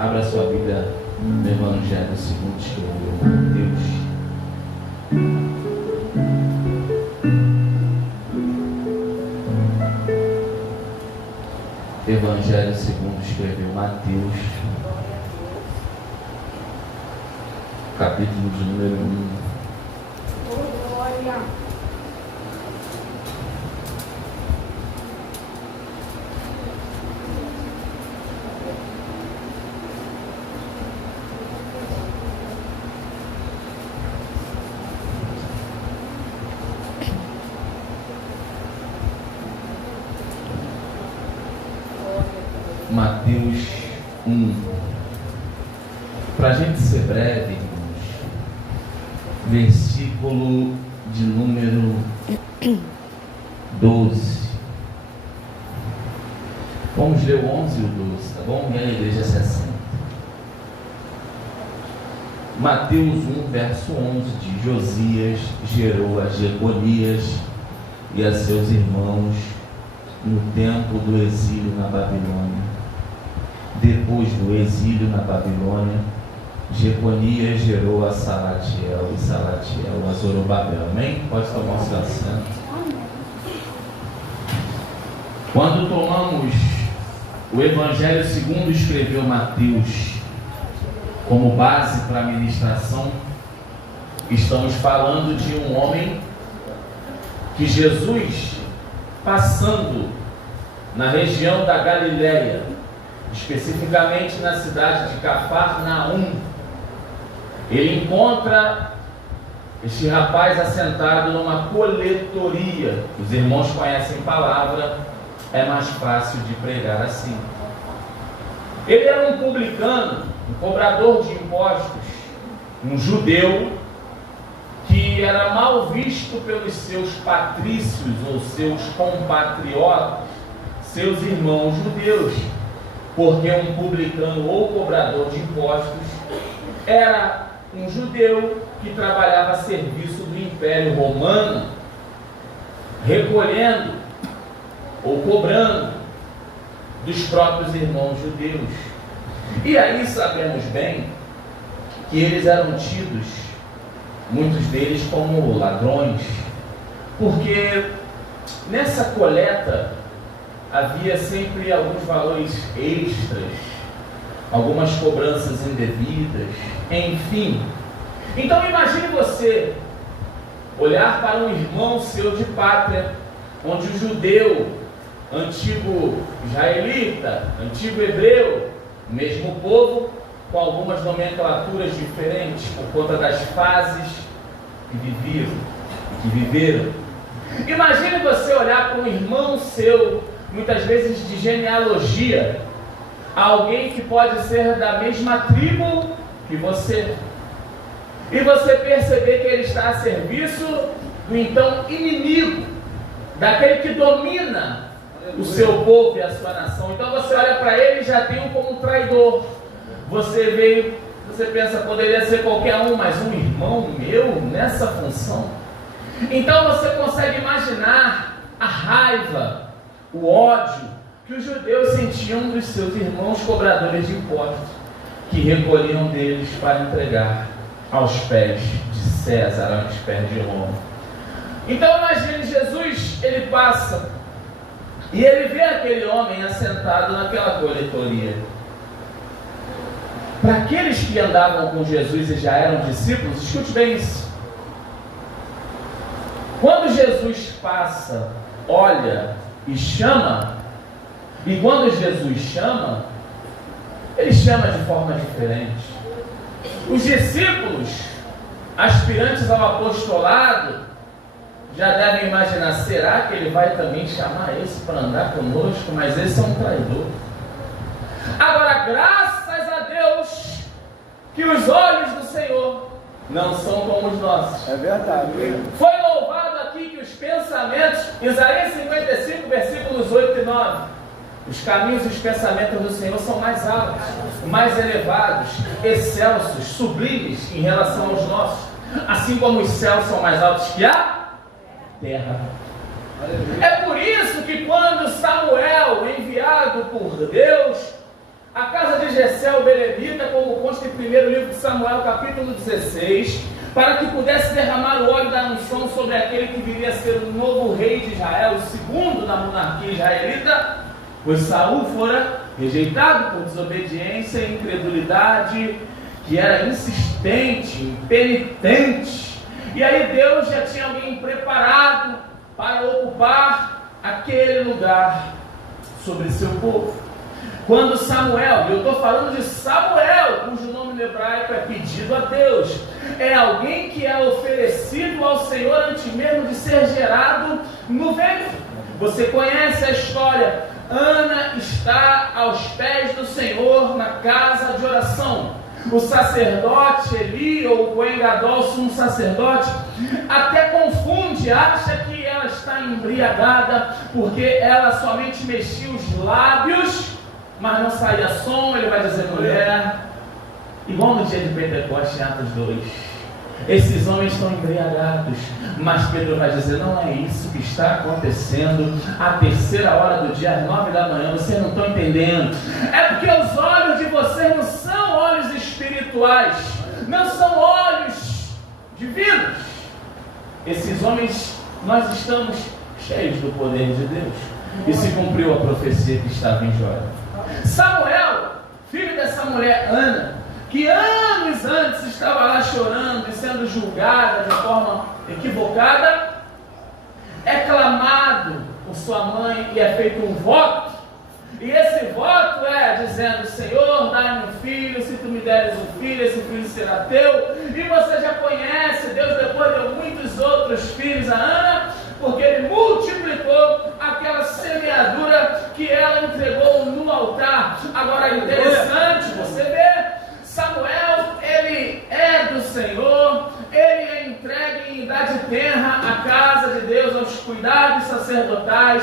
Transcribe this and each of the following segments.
Abra sua Bíblia no Evangelho segundo escreveu Mateus. Evangelho segundo escreveu Mateus, capítulo de número 1. Mateus 1. Para a gente ser breve, irmãos, versículo de número 12. Vamos ler o 11 e o 12, tá bom? E a igreja se assenta. Mateus 1, verso 11, de Josias gerou a Jeconias e a seus irmãos no tempo do exílio na Babilônia. Depois do exílio na Babilônia, Jeconias gerou a Salatiel e Salatiel a Zorobabel. Amém? Pode tomar o seu assento. Quando tomamos o Evangelho segundo escreveu Mateus como base para a ministração, estamos falando de um homem que Jesus, passando na região da Galileia, especificamente na cidade de Cafarnaum, ele encontra este rapaz assentado numa coletoria. Os irmãos conhecem a palavra, é mais fácil de pregar assim. Ele era um publicano, um cobrador de impostos, um judeu que era mal visto pelos seus patrícios ou seus compatriotas, seus irmãos judeus, porque um publicano ou cobrador de impostos era um judeu que trabalhava a serviço do Império Romano, recolhendo ou cobrando dos próprios irmãos judeus. E aí sabemos bem que eles eram tidos, muitos deles, como ladrões, porque nessa coleta havia sempre alguns valores extras, algumas cobranças indevidas, enfim. Então imagine você olhar para um irmão seu de pátria, onde o judeu, antigo israelita, antigo hebreu, o mesmo povo, com algumas nomenclaturas diferentes por conta das fases que viveram. Imagine você olhar para um irmão seu, muitas vezes de genealogia, alguém que pode ser da mesma tribo que você, e você perceber que ele está a serviço do então inimigo, daquele que domina o seu povo e a sua nação. Então você olha para ele e já tem um como traidor. Você pensa, poderia ser qualquer um, mas um irmão meu nessa função. Então você consegue imaginar a raiva, o ódio que os judeus sentiam dos seus irmãos cobradores de impostos, que recolhiam deles para entregar aos pés de César, aos pés de Roma. Então imagine, Jesus, ele passa e ele vê aquele homem assentado naquela coletoria. Para aqueles que andavam com Jesus e já eram discípulos, escute bem isso. Quando Jesus passa, olha e chama, e quando Jesus chama, ele chama de forma diferente. Os discípulos, aspirantes ao apostolado, já devem imaginar, será que ele vai também chamar esse para andar conosco? Mas esse é um traidor. Agora, graças a Deus, que os olhos do Senhor não são como os nossos. É verdade. Foi louvado aqui que os pensamentos, Isaías 55, versículos 8 e 9, os caminhos e os pensamentos do Senhor são mais altos, mais elevados, excelsos, sublimes em relação aos nossos, assim como os céus são mais altos que a terra. É por isso que quando Samuel, enviado por Deus, a casa de Jessé o belemita, como consta em 1º livro de Samuel, capítulo 16, para que pudesse derramar o óleo da unção sobre aquele que viria a ser o novo rei de Israel, o segundo da monarquia israelita, pois Saul fora rejeitado por desobediência e incredulidade, que era insistente, impenitente. E aí Deus já tinha alguém preparado para ocupar aquele lugar sobre seu povo. Quando Samuel, e eu estou falando de Samuel, cujo nome no hebraico é pedido a Deus, é alguém que é oferecido ao Senhor antes mesmo de ser gerado no ventre. Você conhece a história. Ana está aos pés do Senhor na casa de oração. O sacerdote Eli, ou o Cohen Gadol, sumo sacerdote, até confunde, acha que ela está embriagada, porque ela somente mexia os lábios, mas não saía som. Ele vai dizer, mulher, igual no dia de Pentecostes, em Atos 2, esses homens estão embriagados, mas Pedro vai dizer, não é isso que está acontecendo, à 3ª hora do dia, às 9 da manhã, vocês não estão entendendo, é porque os olhos de vocês não são olhos espirituais, não são olhos divinos. Esses homens, nós estamos cheios do poder de Deus, e se cumpriu a profecia que estava em Joel. Samuel, filho dessa mulher Ana, que anos antes estava lá chorando e sendo julgada de forma equivocada, é clamado por sua mãe e é feito um voto, e esse voto é dizendo, Senhor, dá-me um filho, se tu me deres um filho, esse filho será teu. E você já conhece, Deus depois deu muitos outros filhos a Ana, porque ele multiplicou aquela semeadura que ela entregou no altar. Agora é interessante você ver, Samuel, ele é do Senhor, ele é entregue em idade tenra à casa de Deus, aos cuidados sacerdotais,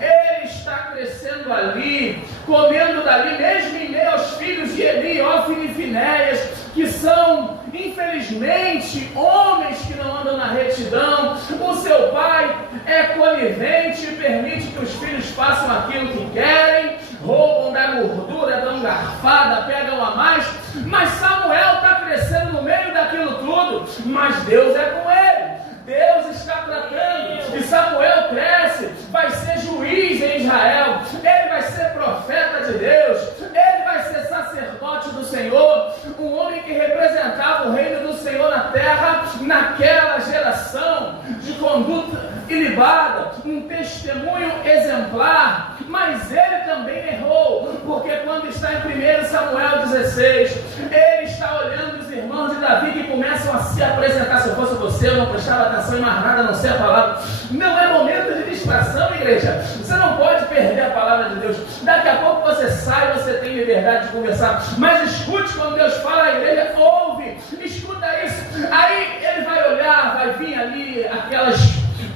ele está crescendo ali, comendo dali, mesmo em meio aos filhos de Eli, Ófine e Finéias, que são, infelizmente, homens que não andam na retidão. O seu pai é conivente e permite que os filhos façam aquilo que querem, roubam da gordura, dão garfada, pegam a mais, mas Samuel está crescendo no meio daquilo tudo, mas Deus é com ele. Deus está tratando, e Samuel cresce, vai ser juiz em Israel, ele vai ser profeta de Deus, ele vai ser sacerdote do Senhor, um homem que representava o reino do Senhor na terra, naquela geração de conduta ilibada, um testemunho exemplar, mas ele também errou, porque quando está em 1 Samuel 16, ele está olhando os irmãos de Davi que começam a se apresentar. Se eu fosse você, eu não prestava atenção em mais nada, a não ser a palavra. Não é momento de distração, igreja. Você não pode perder a palavra de Deus. Daqui a pouco você sai, você tem liberdade de conversar, mas escute quando Deus fala, a igreja ouve, escuta isso. Aí ele vai olhar, vai vir ali aquelas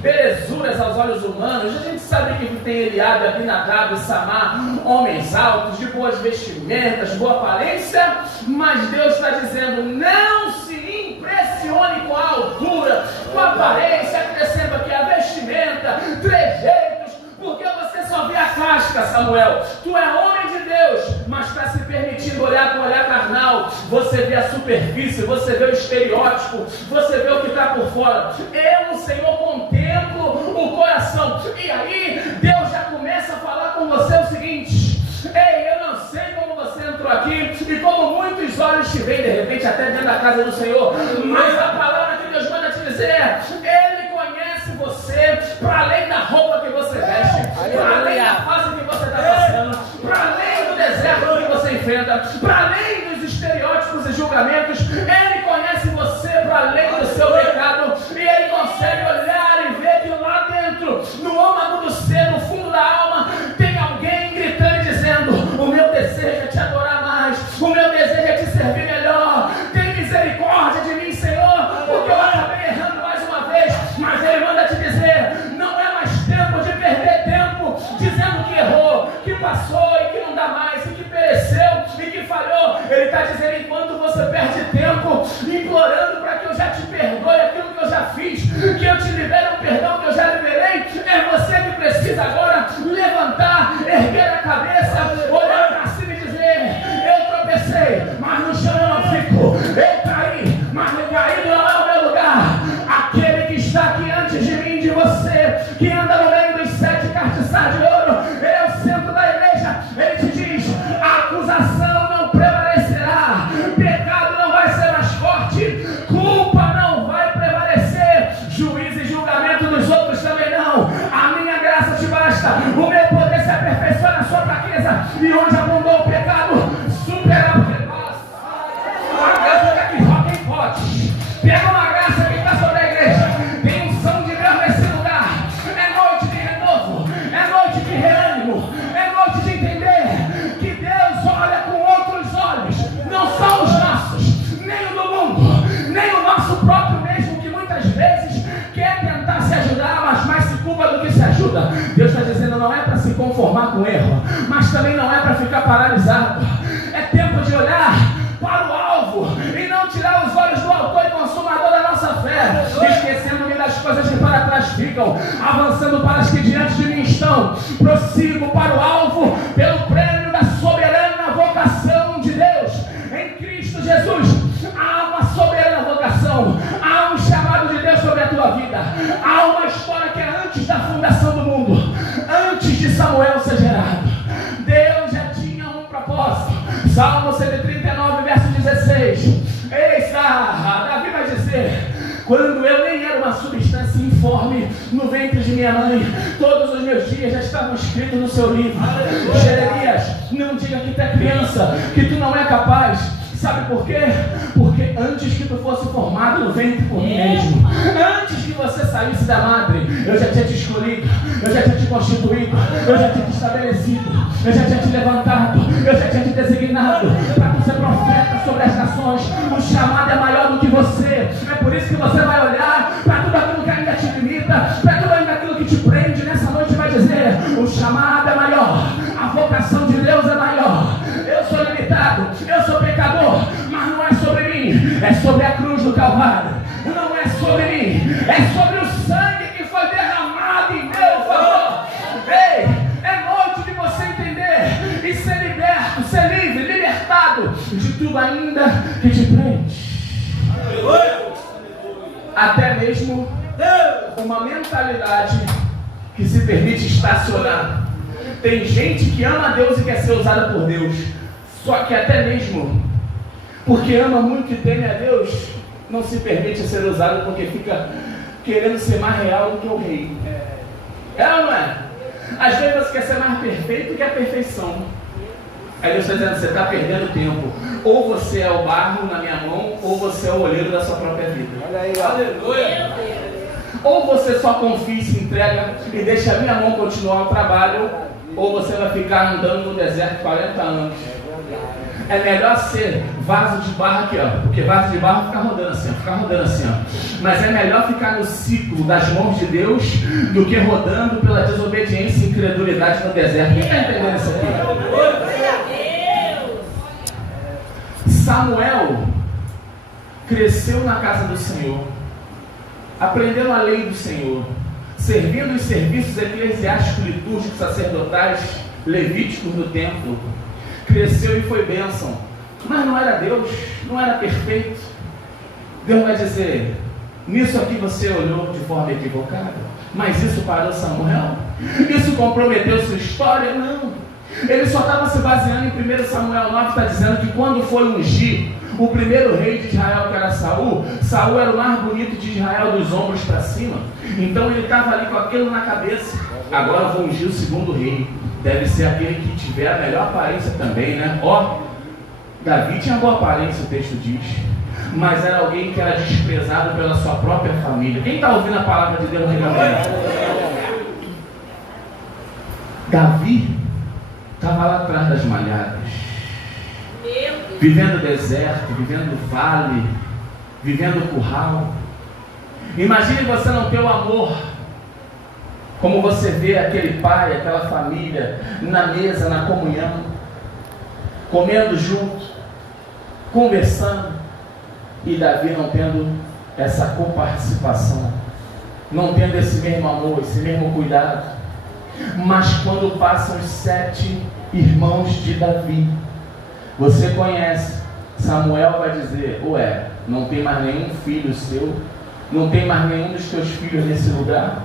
belezuras aos olhos humanos. A gente sabe que tem Eliabe, Abinadab e Samar, homens altos, de boas vestimentas, boa aparência, mas Deus está dizendo, não se impressione com a altura, com a aparência, acrescenta aqui a vestimenta, trejeitos, porque você só vê a casca, Samuel. Tu é homem de Deus, mas está se permitindo olhar com olhar carnal. Você vê a superfície, você vê o estereótipo, você vê o que está por fora. Eu, o Senhor, contemplo o coração. E aí, Deus já começa a falar com você o seguinte: ei, eu não sei como você entrou aqui e como muitos olhos te veem, de repente até dentro da casa do Senhor, mas a palavra que Deus manda te dizer é, Ele conhece você para além da roupa que você veste, para além da fase que você está passando, para além do deserto que você enfrenta, para além dos estereótipos e julgamentos. Ele conhece você para além do seu pecado, e Ele consegue olhar e ver que lá dentro, no âmago do ser, no fundo da alma, tem alguém gritando e dizendo: o meu desejo é te adorar mais, o meu desejo é te servir melhor, tem misericórdia de mim, Senhor, porque eu acabei errando mais uma vez. Mas Ele manda te dizer, não é mais tempo de perder tempo dizendo que errou, que passou e que não dá mais, e que pereceu e que falhou. Ele está dizendo, enquanto você perde tempo implorando para que eu já te perdoe aquilo que eu já fiz, que eu te libere o perdão que eu já liberei, é você que precisa agora levantar, erguer a cabeça, olhar para cima e dizer: ficar paralisado. É tempo de olhar para o alvo e não tirar os olhos do autor e consumador da nossa fé, esquecendo-me das coisas que para trás ficam, avançando para as que diante de mim estão. Prossigo para o alvo pelo prêmio da soberana vocação de Deus em Cristo Jesus. Há uma soberana vocação, há um chamado de Deus sobre a tua vida, há uma história que é antes da fundação do mundo, antes de Samuel ser gerado. Deus já tinha um propósito. Salmo 139, verso 16. Eita, Davi vai dizer: quando eu nem era uma substância informe no ventre de minha mãe, todos os meus dias já estavam escritos no seu livro. Jeremias, não diga que tu é criança, que tu não é capaz. Sabe por quê? Porque antes que tu fosse formado no ventre por mim mesmo, antes que você saísse da madre, eu já tinha te escolhido, eu já tinha te constituído, eu já tinha te estabelecido, eu já tinha te levantado, eu já tinha te designado para tu ser profeta sobre as nações. O chamado é maior do que você. É por isso que você vai olhar para tudo aquilo que ainda te limita, para tudo ainda aquilo que te prende nessa noite e vai dizer: o chamado é maior, a vocação de Deus é maior. Eu sou limitado, eu sou pecador, mas não é sobre mim, é sobre a cruz do Calvário. Não é sobre mim, é sobre o sangue que foi derramado em meu favor. Ei, é noite de você entender e ser liberto, ser livre, libertado de tudo ainda que te prende. Até mesmo uma mentalidade que se permite estacionar. Tem gente que ama a Deus e quer ser usada por Deus, só que até mesmo porque ama muito e teme a Deus, não se permite ser usado porque fica querendo ser mais real do que o rei. É ou não é? Às vezes você quer ser mais perfeito que a perfeição. Aí Deus está dizendo: você está perdendo tempo. Ou você é o barro na minha mão, ou você é o olheiro da sua própria vida. Olha aí, aleluia. Ou você só confia e se entrega e deixa a minha mão continuar o trabalho, ou você vai ficar andando no deserto 40 anos. É melhor ser vaso de barro aqui, ó, porque vaso de barro fica rodando assim, ó. Mas é melhor ficar no ciclo das mãos de Deus do que rodando pela desobediência e incredulidade no deserto. Quem está entendendo isso aqui? Samuel cresceu na casa do Senhor, aprendendo a lei do Senhor, servindo os serviços eclesiásticos, litúrgicos, sacerdotais, levíticos no templo. Cresceu e foi bênção, mas não era Deus, não era perfeito. Deus vai dizer: nisso aqui você olhou de forma equivocada, mas isso parou Samuel? Isso comprometeu sua história? Não. Ele só estava se baseando em 1 Samuel 9, está dizendo que quando foi ungir o primeiro rei de Israel, que era Saul, Saul era o mais bonito de Israel dos ombros para cima. Então ele estava ali com aquilo na cabeça: agora eu vou ungir o segundo rei. Deve ser aquele que tiver a melhor aparência também, né? Ó, Davi tinha boa aparência, o texto diz, mas era alguém que era desprezado pela sua própria família. Quem está ouvindo a palavra de Deus também? Davi estava lá atrás das malhadas, vivendo deserto, vivendo vale, vivendo curral. Imagine você não ter o amor, como você vê aquele pai, aquela família na mesa, na comunhão, comendo junto, conversando, e Davi não tendo essa coparticipação, não tendo esse mesmo amor, esse mesmo cuidado. Mas quando passam os 7 irmãos de Davi, você conhece, Samuel vai dizer: ué, não tem mais nenhum filho seu, não tem mais nenhum dos teus filhos nesse lugar?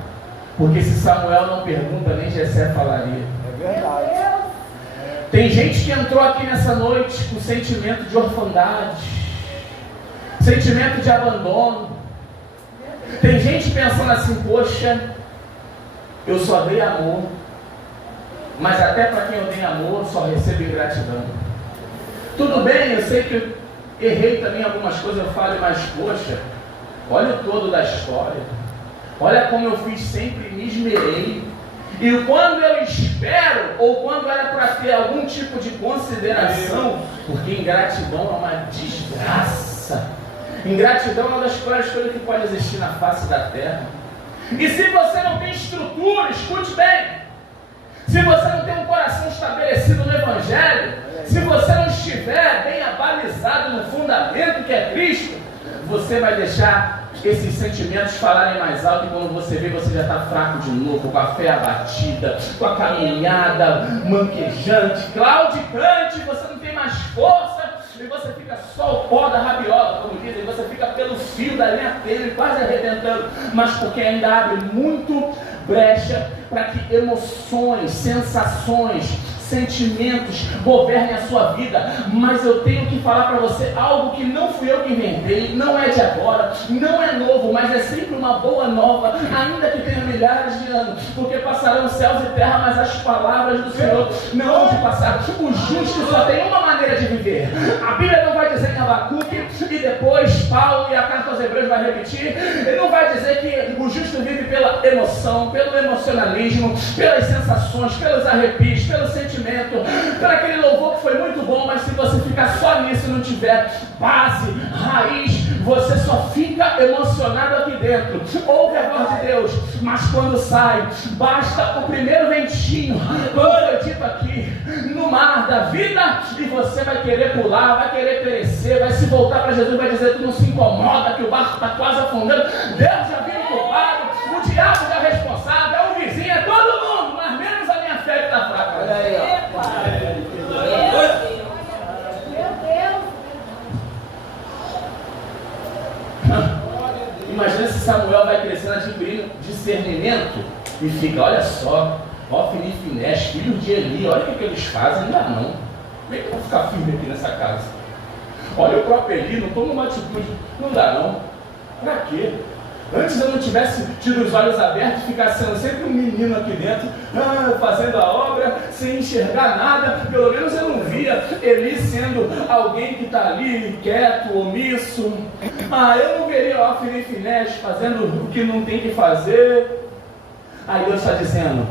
Porque se Samuel não pergunta, nem Jessé falaria. É verdade. Tem gente que entrou aqui nessa noite com sentimento de orfandade, sentimento de abandono. Tem gente pensando assim: poxa, eu só dei amor, mas até para quem eu dei amor, só recebo ingratidão. Tudo bem, eu sei que eu errei também algumas coisas, eu falo, mas poxa, olha o todo da história. Olha como eu fiz sempre, me esmerei. E quando eu espero, ou quando era para ter algum tipo de consideração, porque ingratidão é uma desgraça. Ingratidão é uma das piores coisas que pode existir na face da terra. E se você não tem estrutura, escute bem, Se você não tem um coração estabelecido no Evangelho, se você não estiver bem abalizado no fundamento que é Cristo, você vai deixar esses sentimentos falarem mais alto, e quando você vê, você já está fraco de novo, com a fé abatida, com a caminhada manquejante, claudicante, você não tem mais força, e você fica só o pó da rabiola, como dizem, você fica pelo fio da linha tênue, quase arrebentando, mas porque ainda abre muito brecha para que emoções, sensações, sentimentos governem a sua vida. Mas eu tenho que falar para você algo que não fui eu que inventei, não é de agora, não é novo, mas é sempre uma boa nova, ainda que tenha milhares de anos, porque passarão céus e terra, mas as palavras do Senhor não vão de passar. O justo só tem uma maneira de viver. A Bíblia não vai dizer em Abacuque, e depois Paulo e a carta aos Hebreus vai repetir, ele não vai dizer que o justo vive pela emoção, pelo emocionalismo, pelas sensações, pelos arrepios, pelo sentimento, pelo aquele louvor que foi muito bom, mas se você ficar só nisso e não tiver base, raiz, você só fica emocionado aqui dentro. Ouve a voz de Deus, mas quando sai, basta o primeiro ventinho, como foi dito aqui, no mar da vida, e você vai querer pular, vai querer perecer, vai se voltar para Jesus, vai dizer: tu não se incomoda que o barco está quase afundando. Deus já viu o culpado, o diabo já é responsável, é o vizinho, é todo mundo, mas menos a minha fé que está fraca. Olha aí, ó. Imagina se Samuel vai crescendo, adquirindo discernimento e fica: olha só, Ofni e Finés, filhos de Eli, olha o que eles fazem. Ainda não. Como é que eu vou ficar firme aqui nessa casa? Olha o próprio Eli, não toma uma atitude. Não dá não. Pra quê? Antes eu não tivesse tido os olhos abertos e ficasse sendo sempre um menino aqui dentro, fazendo a obra, sem enxergar nada. Pelo menos eu não via Eli sendo alguém que está ali, quieto, omisso. Eu não veria Ofni e Finés fazendo o que não tem que fazer. Aí Deus está dizendo: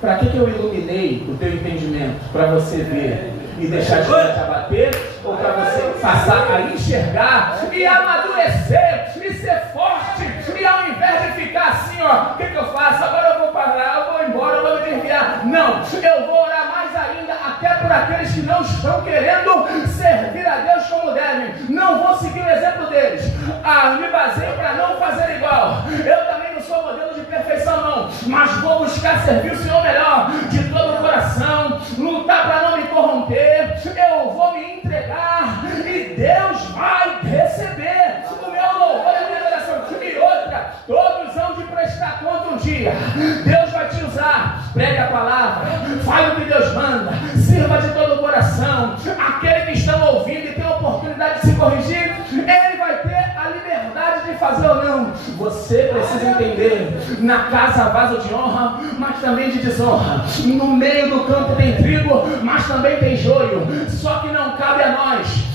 para que eu iluminei o teu entendimento? Para você ver e deixar de te abater? Ou para você passar a enxergar e amadurecer e ser forte? E ao invés de ficar assim, ó, o que eu faço? Agora eu vou parar, eu vou embora, eu vou me desviar. Não, eu vou orar mais ainda, até por aqueles que não estão querendo servir a Deus como devem. Não vou seguir o exemplo deles. Me baseio para não fazer igual. Eu também não sou modelo de perfeição, não, mas vou buscar servir o Senhor melhor, de todo o coração, lutar para não me corromper. Eu vou me entregar e Deus vai receber o meu louvor e a minha adoração. E outra, todos hão de prestar conta um dia. Deus vai te usar. Pregue a palavra, fale o que Deus manda, sirva de todo o coração. Aquele que estão ouvindo e tem a oportunidade de se corrigir, ele vai ter a liberdade de fazer ou não. Você precisa entender: na casa há vaso de honra, mas também de desonra. No meio do campo tem trigo, mas também tem joio. Só que não cabe a nós.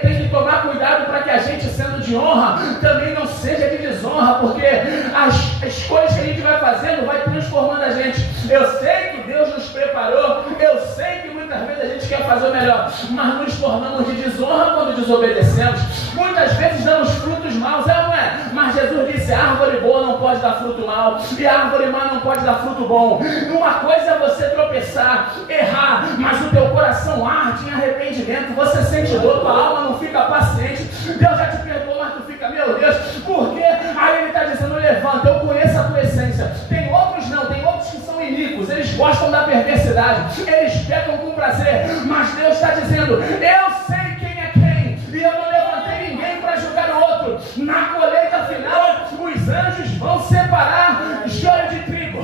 Tem que tomar cuidado para que a gente, sendo de honra, também não seja de desonra, porque as coisas que a gente vai fazendo vai transformando a gente. Eu sei que Deus nos preparou, eu sei que muitas vezes a gente quer fazer o melhor, mas nos tornamos de desonra quando desobedecemos. Muitas vezes damos frutos maus, não é? Mas Jesus disse: a árvore boa não pode dar fruto mau, e a árvore má não pode dar fruto bom. Uma coisa é você tropeçar, errar, mas o teu coração arde em arrependimento, você sente dor, tua alma não fica paciente. Deus já te perdoou, mas tu fica: meu Deus, por quê? Aí ele está dizendo: levanta, eu conheço a tua essência. Tem outros não, tem outros que são iníquos, eles gostam da perversidade, eles pecam com prazer, mas Deus está dizendo: eu sei quem é quem, e eu não levantei ninguém para julgar o outro. Na colheita final, os anjos vão separar joio de trigo,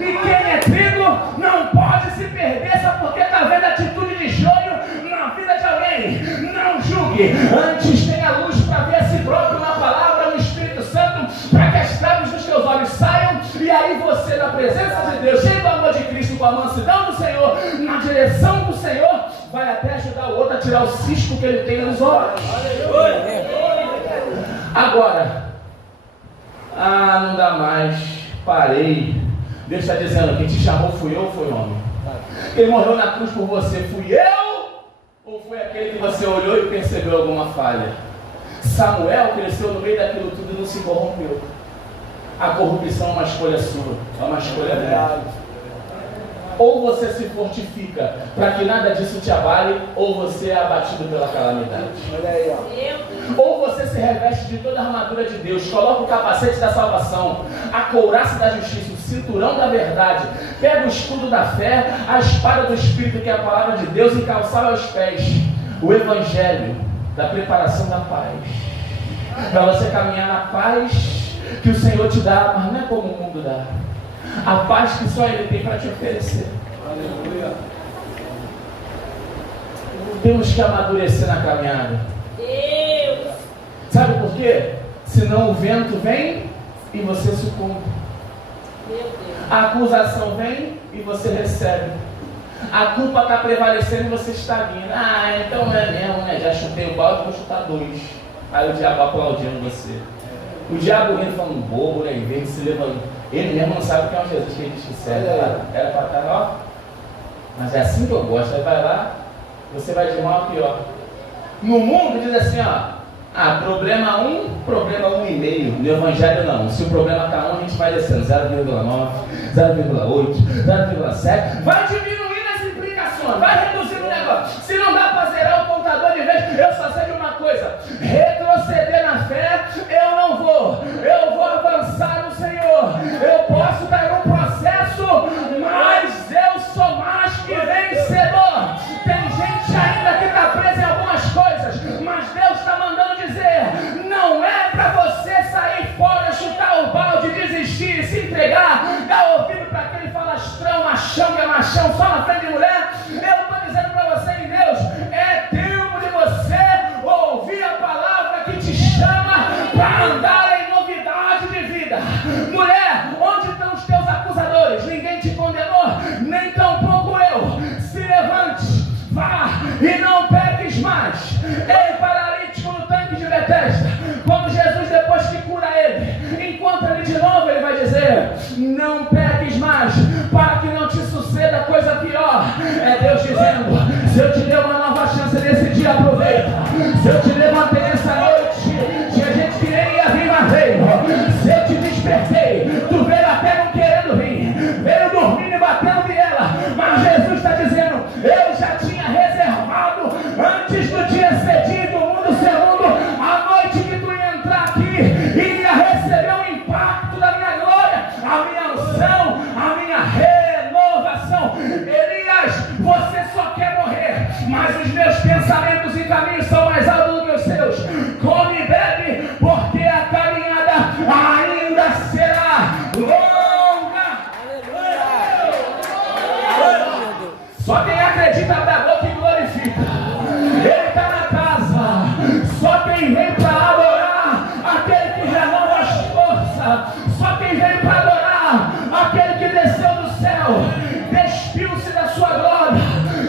e quem é trigo não pode se perder só porque está vendo a atitude de joio na vida de alguém. Não julgue, antes tenha luz para ver a si próprio na palavra, no Espírito Santo, para que as trevas dos teus olhos saiam, e aí você, na presença de Deus, cheio do amor de Cristo, com a mansidão do Senhor, na direção do Senhor, vai até ajudar o outro a tirar o cisco que ele tem nos olhos. Agora, não dá mais, parei. Deus está dizendo: quem te chamou fui eu ou foi homem? Quem morreu na cruz por você fui eu? Ou foi aquele que você olhou e percebeu alguma falha? Samuel cresceu no meio daquilo tudo e não se corrompeu. A corrupção é uma escolha sua, é uma escolha dela. Ou você se fortifica para que nada disso te abale, ou você é abatido pela calamidade. Olha aí, ó. Ou você se reveste de toda a armadura de Deus, coloca o capacete da salvação, a couraça da justiça, o cinturão da verdade, pega o escudo da fé, a espada do Espírito, que é a palavra de Deus, e calçar aos pés o evangelho da preparação da paz, para você caminhar na paz que o Senhor te dá, mas não é como o mundo dá, a paz que só Ele tem para te oferecer. Aleluia. Temos que amadurecer na caminhada. Deus. Sabe por quê? Senão o vento vem e você sucumbe. Meu Deus. A acusação vem e você recebe. A culpa está prevalecendo e você estagna. Ah, então é mesmo, né? Já chutei o balde, vou chutar 2. Aí o diabo aplaudindo você. O diabo rindo, falando bobo, né? Em vez de se levantar. Ele mesmo não sabe o que é um Jesus que ele diz que serve. Era para estar, ó. Mas é assim que eu gosto. Aí vai lá, você vai de mal a pior. No mundo diz assim, ó. Ah, problema 1, problema 1,5. No Evangelho não. Se o problema está 1, a gente vai descendo 0,9, 0,8, 0,7. Vai diminuindo as implicações, vai reduzindo o negócio. Se não dá para zerar o contador de vez, eu só sei de uma coisa: retroceder na fé, eu não vou. Eu vou avançar no Senhor. Eu posso dar um processo, mas eu sou mais que vencedor. Tem gente ainda que está presa em algumas coisas, mas Deus está mandando dizer: não é para você sair fora, chutar o balde, desistir, se entregar, dar ouvido para aquele falastrão, machão que é machão só na frente de mulher. Eu estou dizendo para você em Deus: é tempo de você ouvir a palavra que te chama para andar em novidade de vida. Mulher, onde estão os teus acusadores? Ninguém te condenou, nem tampouco eu. Se levante, vá e não peques mais. Ei, paralítico no tanque de Betesda, quando Jesus, depois que cura ele, encontra ele de novo, ele vai dizer: não peques mais, para que não te suceda coisa pior. É Deus dizendo: se eu te dei uma nova chance nesse dia, aproveita. Se eu te levantei nessa noite, tinha gente que nem ia vir, mas veio. Se eu te despertei, tu veio até não querendo vir, veio dormindo e batendo viela, mas Jesus está dizendo: eu já tinha reservado antes do dia cedido, do mundo segundo, a noite que tu ia entrar aqui e ia receber o impacto da minha glória, a minha unção, a minha renovação. Elias, você só quer morrer, mas os meus pensamentos e caminhos são mais altos do que os seus. Come e bebe, porque a caminhada ainda será longa. Só quem acredita da boca e glorifica. Ele está na casa. Só quem vem para adorar, aquele que renova as forças. Só quem vem para adorar, aquele que desceu do céu, despiu-se da sua glória,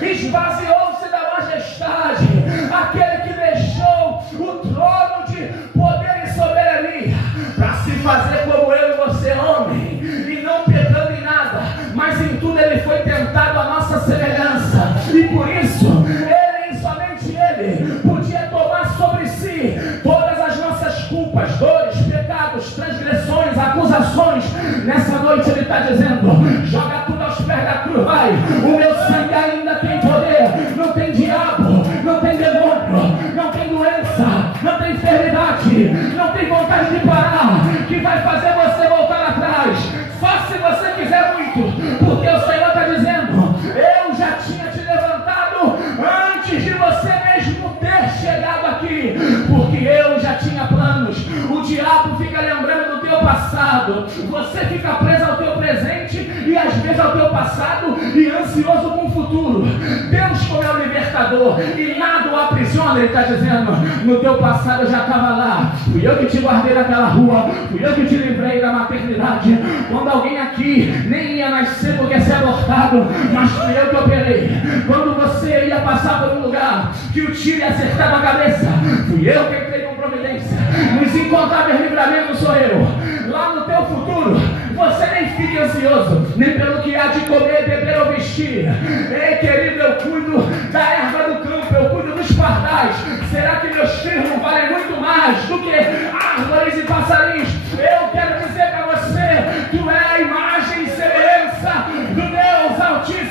esvaziou-se da majestade, aquele que deixou o trono de poder e soberania para se fazer como eu e você, homem, e não pecando em nada, mas em tudo ele foi tentado a nossa semelhança, e por isso ele, e somente ele, podia tomar sobre si todas as nossas culpas, dores, pecados, transgressões, acusações. Nessa noite ele está dizendo: joga tudo aos pés da cruz, vai. O meu sangue ainda tem poder. Não tem diabo, não tem demônio, não tem doença, não tem enfermidade, não tem vontade de parar, que vai fazer você voltar atrás. Só se você quiser muito, porque o Senhor está dizendo: eu já tinha te levantado antes de você mesmo ter chegado aqui, porque eu já tinha planos. O diabo fica lembrando do teu passado, você fica preso ao teu presente e às vezes ao teu passado e ansioso com o futuro. Deus, como é o libertador e nada o aprisiona, ele está dizendo: no teu passado eu já estava lá, fui eu que te guardei naquela rua, fui eu que te livrei da maternidade, quando alguém aqui nem ia nascer porque ia ser abortado, mas fui eu que operei. Quando você ia passar por um lugar que o tiro ia acertar na cabeça, fui eu que entrei com providência. Nos incontáveis livramentos sou eu. Lá no teu futuro, você nem fique ansioso, nem pelo que há de comer, beber ou vestir. Ei, querido, eu cuido da erva do campo, eu cuido dos pardais. Será que meus filhos não valem muito mais do que árvores e passarinhos? Eu quero dizer para você: tu é a imagem e semelhança do Deus Altíssimo.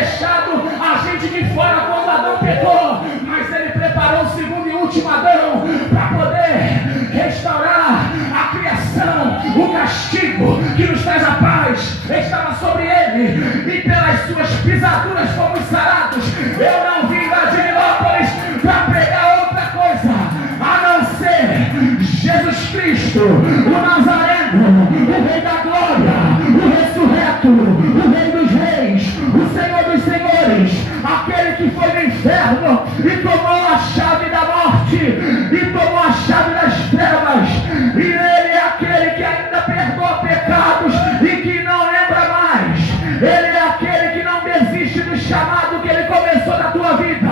deixado a gente de fora quando Adão pecou, mas Ele preparou o segundo e último Adão para poder restaurar a criação. O castigo que nos traz a paz estava sobre Ele, e pelas suas pisaduras fomos sarados. Eu não vim da Divinópolis para pregar outra coisa a não ser Jesus Cristo, o Nazareno, o Rei da Glória, o ressurreto, o Rei dos Reis, o Senhor dos Senhores, aquele que foi no inferno e tomou a chave da morte, e tomou a chave das trevas, e Ele é aquele que ainda perdoa pecados e que não lembra mais. Ele é aquele que não desiste do chamado que Ele começou na tua vida.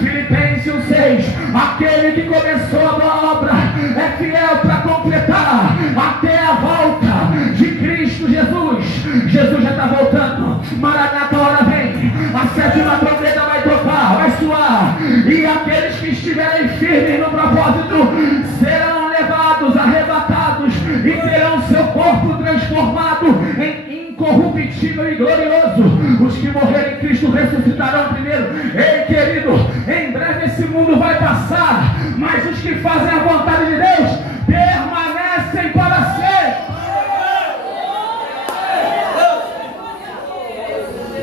Filipenses 6, aquele que começou a boa obra é fiel para completar até a volta de Cristo Jesus. Jesus já está voltando. Maranata, a hora vem. A sétima trombeta vai tocar, vai soar, e aqueles que estiverem firmes no propósito serão levados, arrebatados, e terão seu corpo transformado em incorruptível e glorioso. Os que morrerem em Cristo ressuscitarão primeiro. Ei, querido, em breve esse mundo vai passar, mas os que fazem a vontade de Deus permanecem para sempre.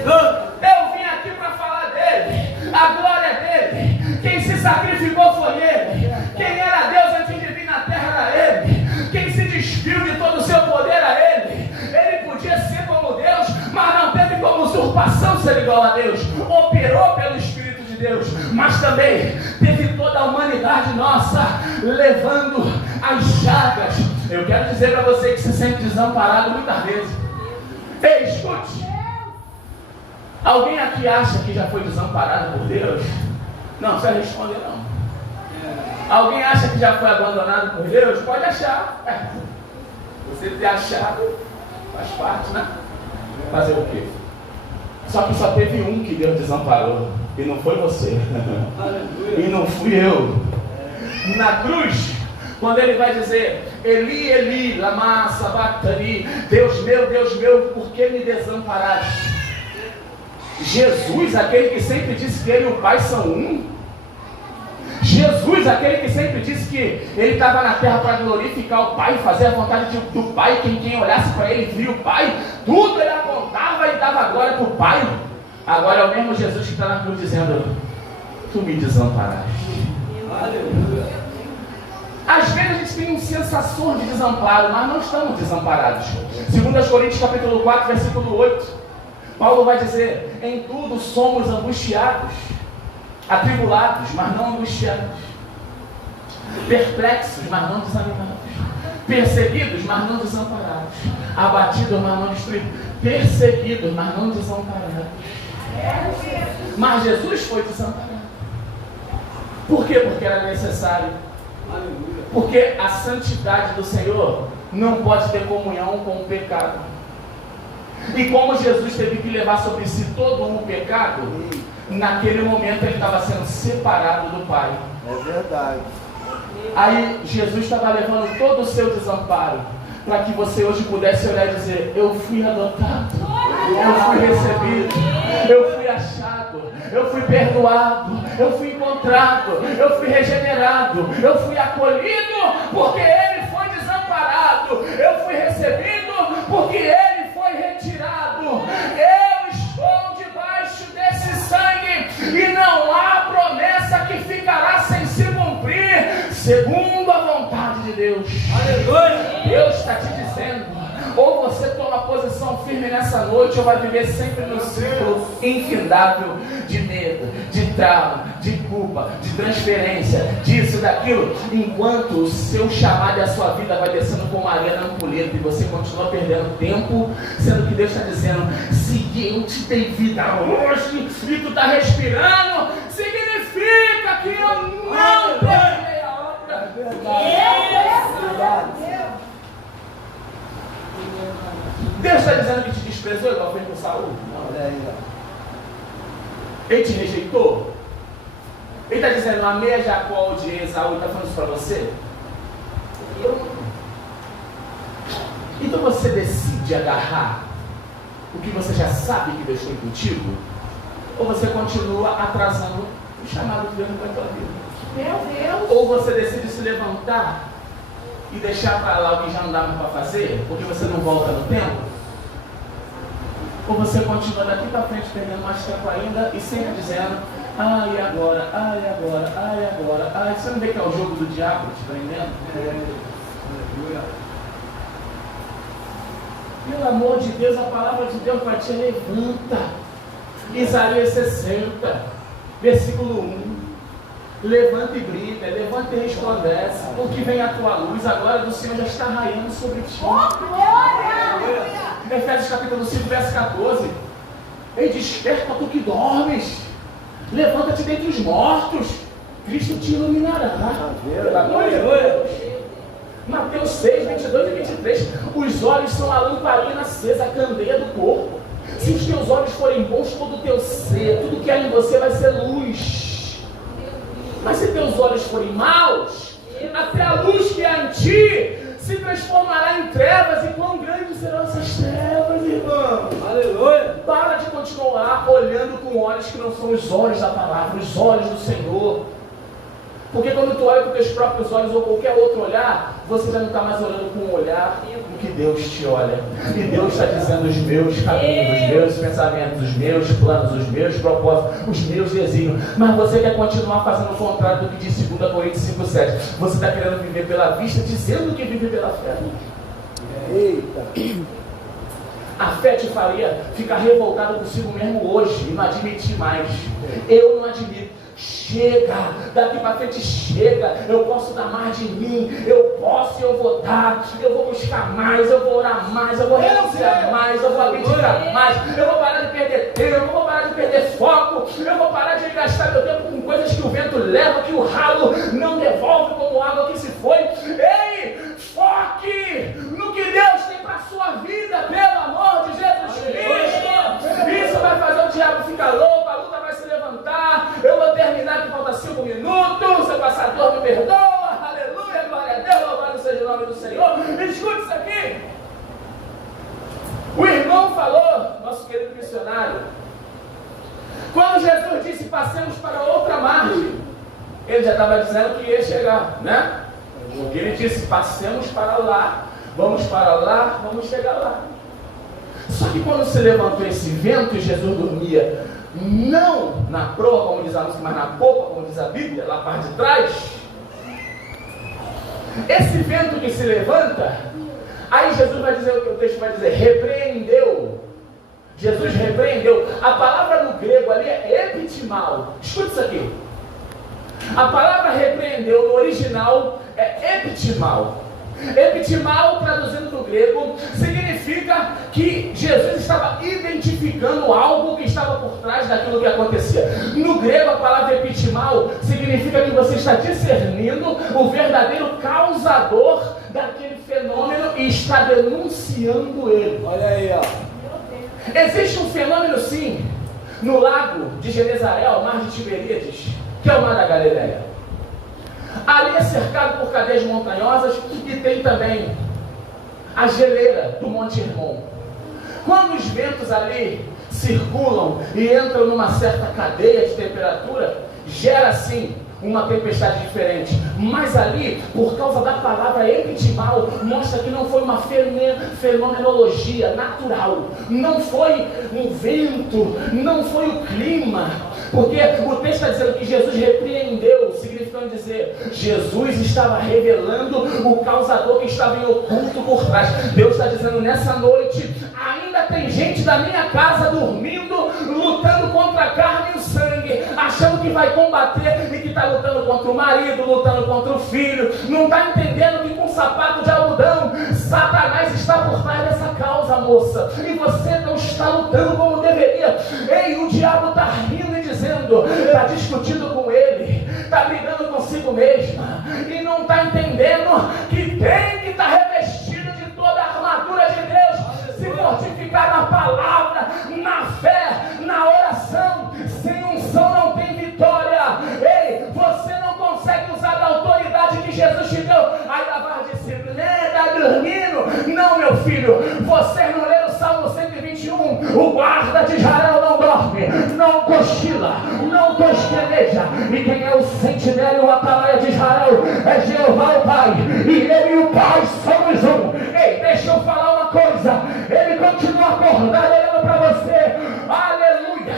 Eu vim aqui para falar dele, a glória dele. Quem se sacrificou foi ele. Quem era Deus antes de vir na terra era ele. Quem se despiu de todo o seu poder era ele. Ele podia ser como Deus, mas não teve como usurpação ser igual a Deus. Operou pelo Espírito de Deus, mas também teve toda a humanidade nossa levando as chagas. Eu quero dizer para você que se sente desamparado muitas vezes. Ei, escute. Alguém aqui acha que já foi desamparado por Deus? Não precisa responder não. Alguém acha que já foi abandonado por Deus? Pode achar. Você ter achado faz parte, né? Fazer o quê? Só que só teve um que Deus desamparou, e não foi você. E não fui eu. Na cruz, quando ele vai dizer: Eli, Eli, lama sabachthani, Deus meu, por que me desamparaste? Jesus, aquele que sempre disse que ele e o Pai são um. Jesus, aquele que sempre disse que ele estava na terra para glorificar o Pai, fazer a vontade do Pai. Quem olhasse para ele via o Pai. Tudo ele apontava e dava glória para o Pai. Agora é o mesmo Jesus que está na cruz dizendo: tu me desamparaste. Aleluia. Às vezes a gente tem sensação de desamparo, mas não estamos desamparados. 2 Coríntios capítulo 4, versículo 8, Paulo vai dizer: em tudo somos angustiados, atribulados, mas não angustiados, perplexos, mas não desanimados, perseguidos, mas não desamparados, abatidos, mas não destruídos, perseguidos, mas não desamparados. Mas Jesus foi desamparado. Por quê? Porque era necessário. Porque a santidade do Senhor não pode ter comunhão com o pecado. E como Jesus teve que levar sobre si todo o pecado, naquele momento ele estava sendo separado do Pai. É verdade. Aí Jesus estava levando todo o seu desamparo, para que você hoje pudesse olhar e dizer: eu fui adotado, eu fui recebido, eu fui achado, eu fui perdoado, eu fui encontrado, eu fui regenerado, eu fui acolhido, porque ele foi desamparado, eu fui recebido, porque ele foi retirado. Eu estou debaixo desse sangue, e não há promessa que ficará sem se cumprir, segundo a vontade de Deus. Aleluia! Deus está te dizendo: ou você toma posição firme nessa noite, ou vai viver sempre no ciclo infindável de medo, de trauma, de culpa, de transferência, disso, daquilo, enquanto o seu chamado e a sua vida vai descendo como areia na ampulheta, e você continua perdendo tempo, sendo que Deus está dizendo: se eu te dei vida hoje e tu está respirando, significa que eu não terminei a obra. Deus está dizendo que te desprezou igual fez com Saul? Não. Ele te rejeitou? Ele está dizendo: amei a Jacó, odiei Esaú. Ele está falando isso para você? Então você decide agarrar o que você já sabe que Deus tem contigo? Ou você continua atrasando o chamado de Deus para a tua vida? Meu Deus. Ou você decide se levantar e deixar para lá o que já não dá mais para fazer, porque você não volta no tempo? Ou você continua daqui para frente perdendo mais tempo ainda e sempre dizendo: ah, e agora, ah, e agora, ah, e agora, ah, você não vê que é o jogo do diabo te prendendo? Pelo amor de Deus, a palavra de Deus para te levanta. Isaías 60, versículo 1. Levanta e brilha, levanta e resplandece, porque vem a tua luz, a glória do Senhor já está raiando sobre ti. Efésios capítulo 5, verso 14. Ei, desperta tu que dormes, levanta-te dentre os mortos, Cristo te iluminará. Pelo amor de Deus. Mateus 6, 22 e 23. Os olhos são a lamparina acesa, a candeia do corpo. Se os teus olhos forem bons, todo o teu ser, tudo que há em você vai ser luz. Mas se teus olhos forem maus, até a luz que há em ti se transformará em trevas. E quão grandes serão essas trevas, irmão? Aleluia! Para de continuar olhando com olhos que não são os olhos da palavra, os olhos do Senhor. Porque quando tu olha com teus próprios olhos ou qualquer outro olhar, você já não está mais olhando com um olhar com que Deus te olha. E Deus está dizendo: os meus caminhos, os meus pensamentos, os meus planos, os meus propósitos, os meus desígnios. Mas você quer continuar fazendo o contrário do que diz 2 Coríntios 5,7. Você está querendo viver pela vista, dizendo que vive pela fé. Eita! A fé te faria ficar revoltado consigo mesmo hoje e não admitir mais. Eu não admito. Chega, daqui para frente chega, eu posso dar mais de mim, eu posso e eu vou dar, eu vou buscar mais, eu vou orar mais, eu vou renunciar mais, eu vou abdicar mais, eu vou parar de perder tempo, eu vou parar de perder foco, eu vou parar de gastar meu tempo com coisas que o vento leva, que o ralo não devolve como água que se foi. Ei, foque no que Deus tem para a sua vida, pelo amor de Jesus Cristo. Isso vai fazer o diabo ficar louco, a luta vai se levantar. Eu vou terminar que falta 5 minutos. Seu passador me perdoa. Aleluia, glória a Deus, louvado seja o nome do Senhor. Escute isso aqui. O irmão falou, nosso querido missionário, quando Jesus disse: passemos para outra margem, ele já estava dizendo que ia chegar, né? Porque ele disse: passemos para lá, vamos para lá, vamos chegar lá. Só que quando se levantou esse vento e Jesus dormia, não na proa, como diz a música, mas na popa, como diz a Bíblia, lá para de trás, esse vento que se levanta, aí Jesus vai dizer o que o texto vai dizer: repreendeu. Jesus repreendeu. A palavra no grego ali é epitimal. Escute isso aqui. A palavra repreendeu no original é epitimal. Epitimal, traduzindo do grego, significa que Jesus estava identificando algo que estava por trás daquilo que acontecia. No grego, a palavra epitimal significa que você está discernindo o verdadeiro causador daquele fenômeno e está denunciando ele. Olha aí, ó. Existe um fenômeno, sim, no lago de Genezaré, o mar de Tiberíades, que é o mar da Galileia. Ali é cercado por cadeias montanhosas e tem também a geleira do Monte Hermon. Quando os ventos ali circulam e entram numa certa cadeia de temperatura, gera sim uma tempestade diferente. Mas ali, por causa da palavra epitimal, mostra que não foi uma fenomenologia natural, não foi um vento, não foi o clima. Porque o texto está dizendo que Jesus repreendeu, significando dizer, Jesus estava revelando o causador que estava em oculto por trás. Deus está dizendo: nessa noite, ainda tem gente da minha casa dormindo, lutando contra a carne e o sangue, achando que vai combater e que está lutando contra o marido, lutando contra o filho. Não está entendendo que com sapato de algodão, Satanás está por trás dessa causa, moça. E você não está lutando como deveria. Ei, o diabo está rindo e dizendo, está discutindo com ele, está brigando consigo mesma, e não está entendendo que tem que estar revestido de toda a armadura de Deus, se fortificar na palavra, na fé, na oração. Sem unção não tem vitória. Ei, você não consegue usar da autoridade que Jesus te deu. Aí Lavar disse: está dormindo? Não, meu filho, você não lê o Salmo 121, o guarda de Israel não dorme, não cochila, não tosqueleja. E quem é o sentinela e o atalaia de Israel? É Jeová o Pai, e ele e o Pai somos um. Ei, deixa eu falar uma coisa, ele continua acordado olhando para você. Aleluia.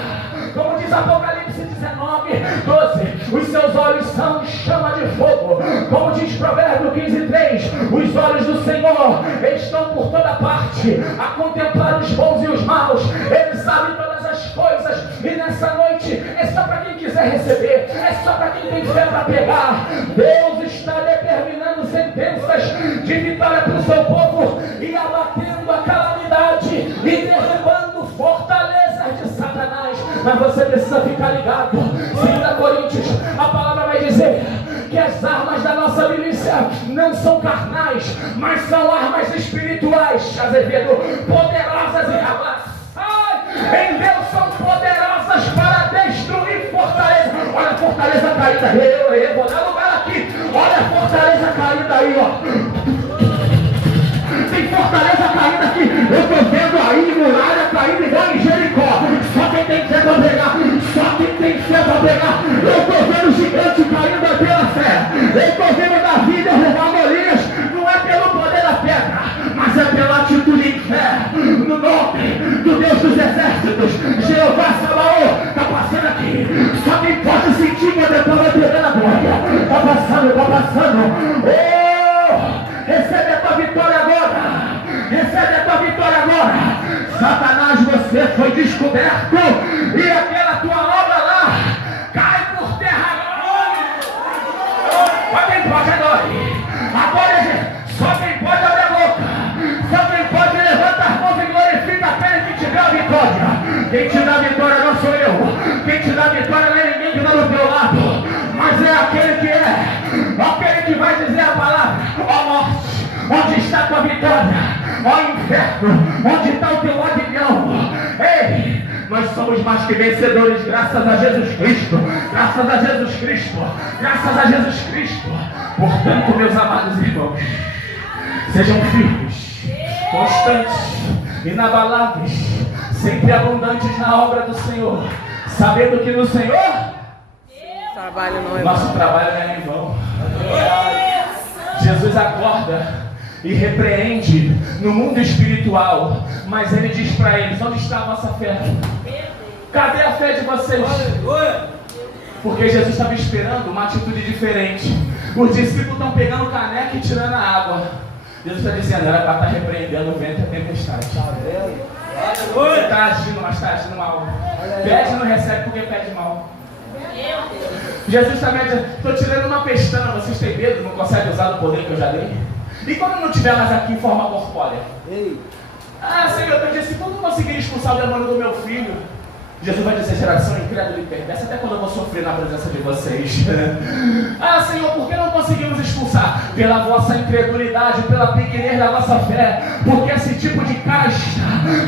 Como diz Apocalipse 19:12, os seus olhos são chama de fogo. Como diz Provérbio 15:3, os olhos do Senhor estão por toda parte a contemplar os bons e os maus. Ele sabe todas as coisas, e nessa noite é só para quem quiser receber, é só para quem tem fé para pegar. Deus está determinando sentenças de vitória para o seu povo e abatendo a calamidade e derrubando fortalezas de Satanás. Mas você precisa ficar ligado. 2 Coríntios, a palavra vai dizer que as armas da nossa milícia não são carnais, mas são armas espirituais, Azevedo, poderosas e em Deus são poderosas para destruir fortaleza. Olha a fortaleza caída, eu vou dar lugar aqui. Olha a fortaleza caída aí, ó. Tem fortaleza caída aqui. Eu estou vendo aí muralha caída igual em Jericó. Só quem tem fé para pegar, só quem tem fé para pegar. Eu estou vendo gigante caindo pela fé. Eu estou vendo Davi derrubar Golias. Não é pelo poder da pedra, mas é pela atitude em fé. No nome do Deus dos exércitos, Jeová Sabaoth, está passando aqui. Só quem pode sentir que depois vai pegar na boca. Está passando, está passando. Oh, recebe a tua vitória agora. Recebe a tua vitória agora. Satanás, você foi descoberto e aquela tua obra lá cai por terra agora. Só quem pode agora, gente. Só quem pode abrir a boca. Só quem pode levanta as mãos e glorifica aquele que te dá a vitória. Quem te dá a vitória não sou eu. Quem te dá a vitória não é ninguém que está do teu lado, mas é aquele que vai dizer a palavra. Ó morte, onde está a tua vitória? Ó inferno, onde está o teu aguilhão? Ei, nós somos mais que vencedores graças a Jesus Cristo. Graças a Jesus Cristo. Graças a Jesus Cristo. Portanto, meus amados irmãos, sejam firmes, constantes, inabaláveis, sempre abundantes na obra do Senhor, sabendo que no Senhor Trabalho não é nosso trabalho não é em vão. Jesus acorda e repreende no mundo espiritual, mas ele diz para eles: onde está a vossa fé? Cadê a fé de vocês? Porque Jesus estava esperando uma atitude diferente. Os discípulos estão pegando caneca e tirando a água. Jesus está dizendo: era para estar repreendendo o vento e a tempestade. Você está agindo, mas está agindo mal. Pede e não recebe porque pede mal. Jesus está dizendo: estou tirando uma pestana, vocês têm medo, não conseguem usar o poder que eu já dei? E quando eu não estiver mais aqui em forma corpórea? Senhor, eu disse: quando eu conseguir expulsar o demônio do meu filho? Jesus vai dizer: geração incrédula e perversa, até quando eu vou sofrer na presença de vocês? Senhor, por que não conseguimos expulsar? Pela vossa incredulidade, pela pequenez da vossa fé. Porque esse tipo de casta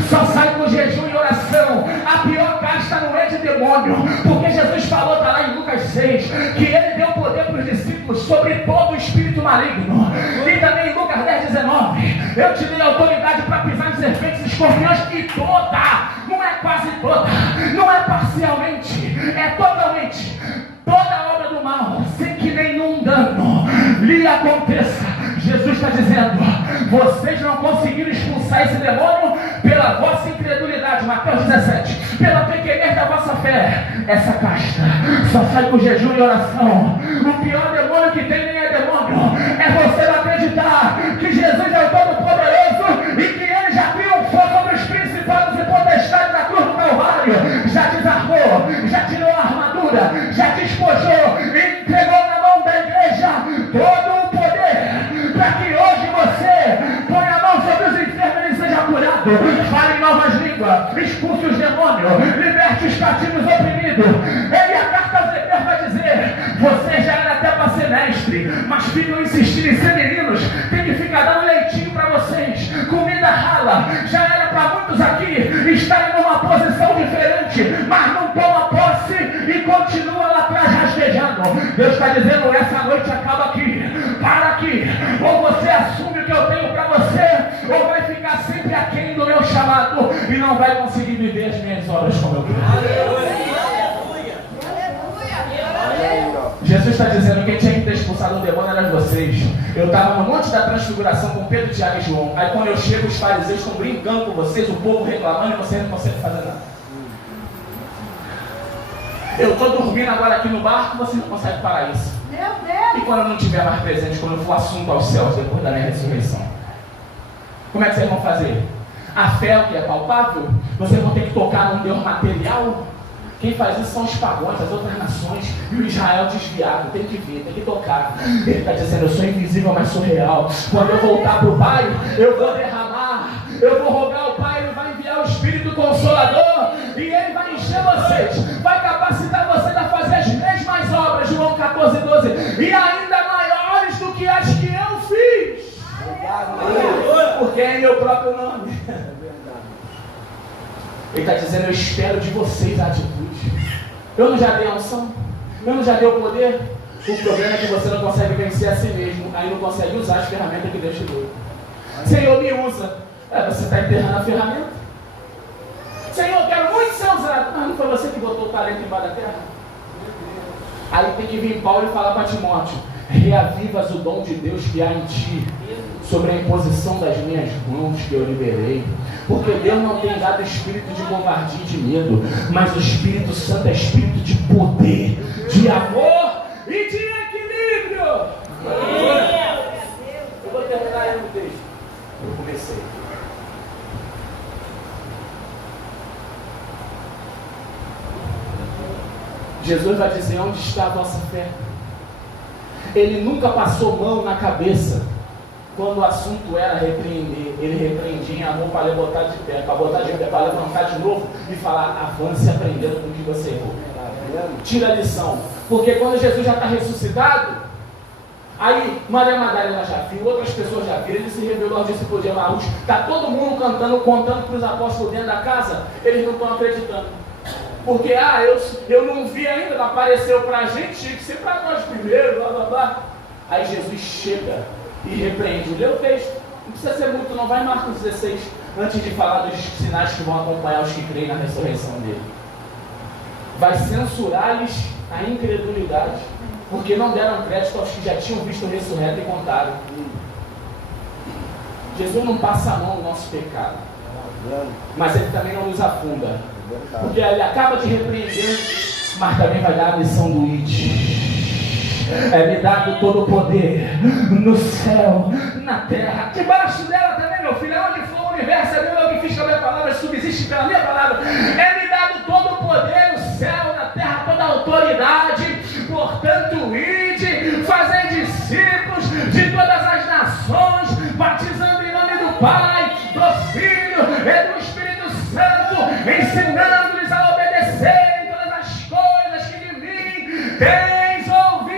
só sai com jejum e oração. A pior casta não é de demônio, porque Jesus falou, está lá em Lucas 6, que ele deu poder para os discípulos sobre todo o espírito maligno. E também em Lucas 10:19, eu te dei autoridade para pisar em serpentes e escorpiões. E toda, não é quase toda, não é parcialmente, é totalmente, toda obra do mal, sem que nenhum dano lhe aconteça. Jesus está dizendo: vocês não conseguiram expulsar esse demônio pela vossa incredulidade. Mateus 17, pela pequenez da vossa fé. Essa casta só sai com jejum e oração. O pior demônio que tem nem é demônio, é você não acreditar que Jesus é o Todo-Poderoso e que ele já triunfou sobre os principados e potestades da cruz do Calvário. Já desarmou, já tirou a armadura, já despojou e entregou na mão da igreja todo o poder para que hoje você ponha a mão sobre os enfermos e seja curado, fale em novas línguas, expulse os demônios, liberte os cativos oprimidos. Ele, a carta aos Hebreus, vai dizer: você já era até para ser mestre, mas ficam insistindo em ser meninos, tem que ficar dando leitinho para vocês, comida rala. Já era para muitos aqui estarem numa posição diferente, mas não toma posse e continua lá atrás rastejando. Deus está dizendo: essa noite acaba aqui, para aqui. Ou você assume o que eu tenho para você, ou vai ficar sempre aquém do meu chamado e não vai conseguir viver as minhas obras como eu quero. está dizendo que quem tinha que ter expulsado o demônio eram vocês. Eu estava no Monte da Transfiguração com Pedro, Tiago e João. Aí quando eu chego, os fariseus estão brincando com vocês, o povo reclamando e vocês não conseguem fazer nada. Eu estou dormindo agora aqui no barco, vocês não conseguem parar isso. Meu Deus! E quando eu não estiver mais presente, quando eu for assunto aos céus depois da minha ressurreição, como é que vocês vão fazer? A fé, o que é palpável, vocês vão ter que tocar num Deus material. Quem faz isso são os pagãos, as outras nações, e o Israel desviado. Tem que ver, tem que tocar. Ele está dizendo: eu sou invisível, mas sou real. Quando eu voltar para o Pai, eu vou derramar, eu vou rogar ao Pai, Ele vai enviar o Espírito Consolador, e Ele vai encher vocês, vai capacitar vocês a fazer as mesmas obras, João 14:12, e ainda maiores do que as que eu fiz. Porque é em meu próprio nome. Ele está dizendo: eu espero de vocês a atitude. Eu não já dei a unção? Eu não já dei o poder? O problema é que você não consegue vencer a si mesmo, aí não consegue usar as ferramentas que Deus te deu. Senhor, me usa. Você está enterrando a ferramenta. Senhor, eu quero muito ser usado. Mas não foi você que botou o talento embaixo da terra? Aí tem que vir Paulo e falar para Timóteo: reavivas o dom de Deus que há em ti, sobre a imposição das minhas mãos que eu liberei. Porque Deus não tem dado espírito de covardia e de medo, mas o Espírito Santo é espírito de poder, de amor e de equilíbrio. Eu vou terminar aí no texto. Eu comecei. Jesus vai dizer: onde está a vossa fé? Ele nunca passou mão na cabeça. Quando o assunto era repreender, ele repreendia em amor para botar de pé, para levantar de novo e falar: avance aprendendo com o que você errou. Tira a lição. Porque quando Jesus já está ressuscitado, aí Maria Madalena já viu, outras pessoas já viram, ele se revelou aos discípulos de Emaús, está todo mundo cantando, contando para os apóstolos dentro da casa, eles não estão acreditando. Porque, eu não vi ainda, não apareceu para a gente, tinha que ser para nós primeiro, blá blá blá. Aí Jesus chega e repreende. Lê o texto, não precisa ser muito, não. Vai em Marcos 16, antes de falar dos sinais que vão acompanhar os que creem na ressurreição dele. Vai censurar-lhes a incredulidade, porque não deram crédito aos que já tinham visto o ressurreto e contaram. Jesus não passa a mão no nosso pecado, mas ele também não nos afunda, porque ele acaba de repreender, mas também vai dar a missão do id. É-me dado todo o poder no céu, na terra, debaixo dela também, meu filho. Onde for o universo, é meu que fiz com a minha palavra, subsiste pela minha palavra. É-me dado todo o poder no céu, na terra, toda a autoridade. Portanto, ide, fazei discípulos de todas as nações, batizando em nome do Pai, do Filho e do Espírito Santo, ensinando-lhes a obedecerem todas as coisas que de mim tens ouvidos.